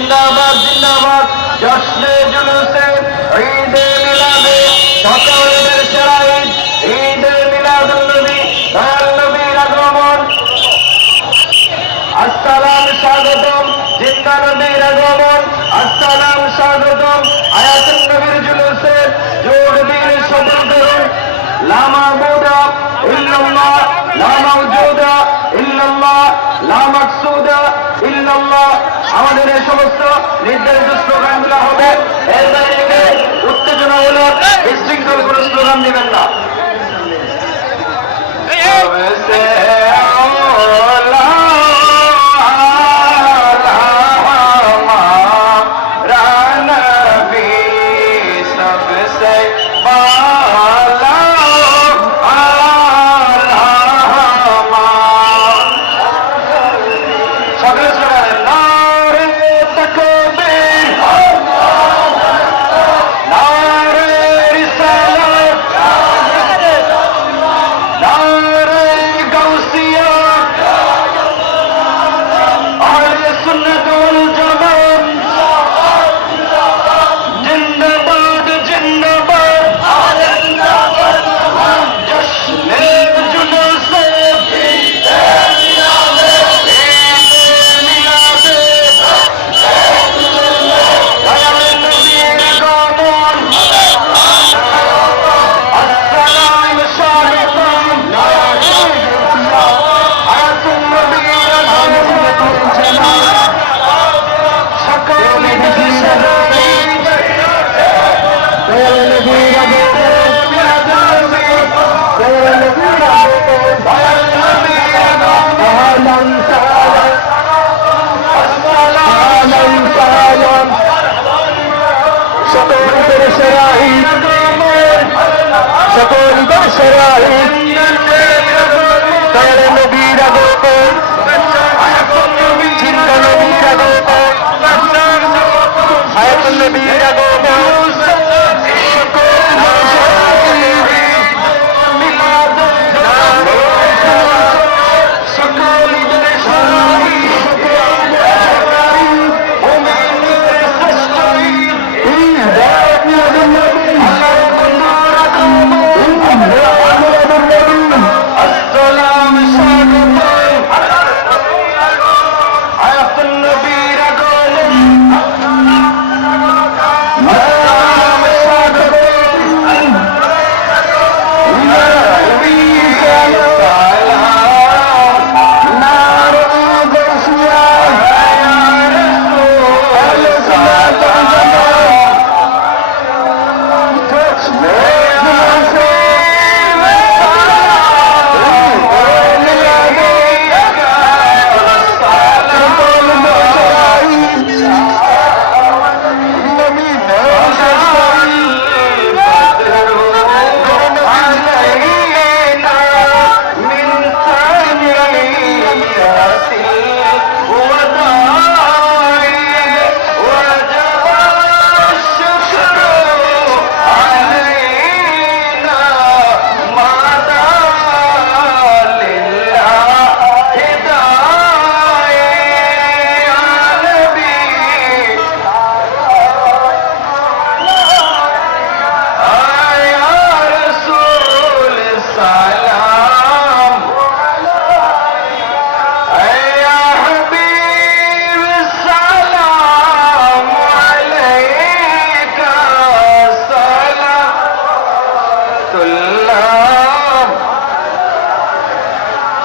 জিন্দাবাদ জিন্দাবাদ। জশ্নে জুলুসে ঈদে মিলাদে সকলের সেরা ঈদ ঈদে মিলাদুল নবী, দয়াল নবীর আগমন। আসসালাম, স্বাগতম, জিন্দা নবীর আগমন। আসসালাম, স্বাগতম আয়াতুল নবীর জুলুসে জোর দিয়ে সফল করুন। লা মাবুদা ইল্লাল্লাহ লা নির্ধারিত স্লোগানগুলো হবে এর বাইরে উত্তেজনামূলক বিশৃঙ্খল কোনো স্লোগান দিবেন না। সকল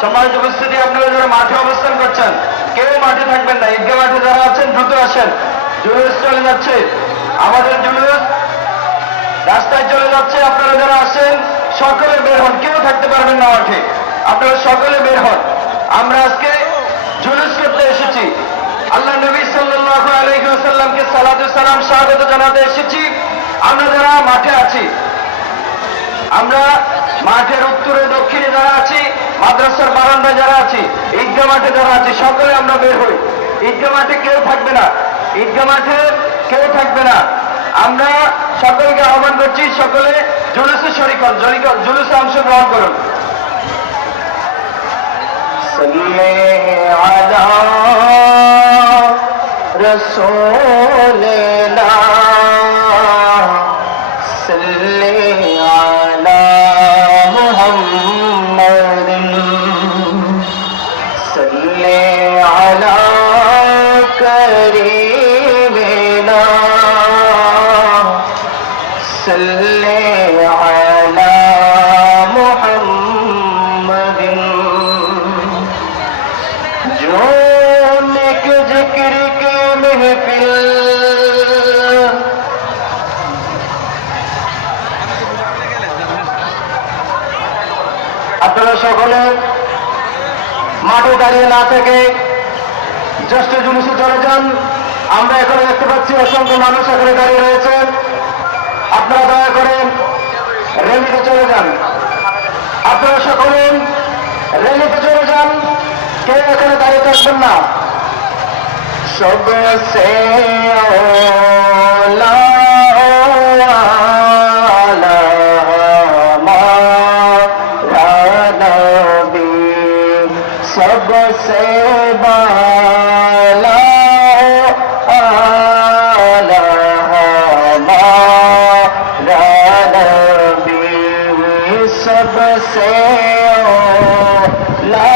সম্মানিত উপস্থিতি আপনারা যারা মাঠে অবস্থান করছেন, কেউ মাঠে থাকবেন না ঈদগাহ মাঠে যারা আছেন, দ্রুত আসেন। জুলুস চলে যাচ্ছে। আমাদের জুলুস রাস্তায় চলে যাচ্ছে, আপনারা যারা আসেন সকলে বের হন। কেউ থাকতে পারবেন না মাঠে। আপনারা সকলে বের হন। আমরা আজকে জুলুস করতে এসেছি। আল্লাহ নবী সাল্লাল্লাহু আলাইহি ওয়াসাল্লামকে সালাতু সালাম, স্বাগত জানাতে এসেছি। আমরা যারা মাঠে আছি, আমরা মাঠের উত্তরে দক্ষিণে যারা আছি মাদ্রাসার বারান্দায় যারা আছি, ঈদগাহ মাঠে যারা আছি, সকলে আমরা বের হই। ঈদগাহ মাঠে কেউ থাকবে না। ঈদগাহ মাঠে কেউ থাকবে না। আমরা সকলকে আহ্বান করছি, সকলে জুলুসে শরিক হন জুলুসে অংশগ্রহণ করুন। صل মাঠে দাঁড়িয়ে না থেকে জ্যেষ্ঠ জুলুসে চলে যান। আমরা এখানে দেখতে পাচ্ছি অসংখ্য মানুষ এখানে দাঁড়িয়ে রয়েছে। আপনারা দয়া করে রেলিতে চলে যান। আপনারা সকলে রেলিতে চলে যান। কেউ এখানে দাঁড়িয়ে থাকবেন না। সব সে सबसे बाला आला हमारा नबी सबसे ला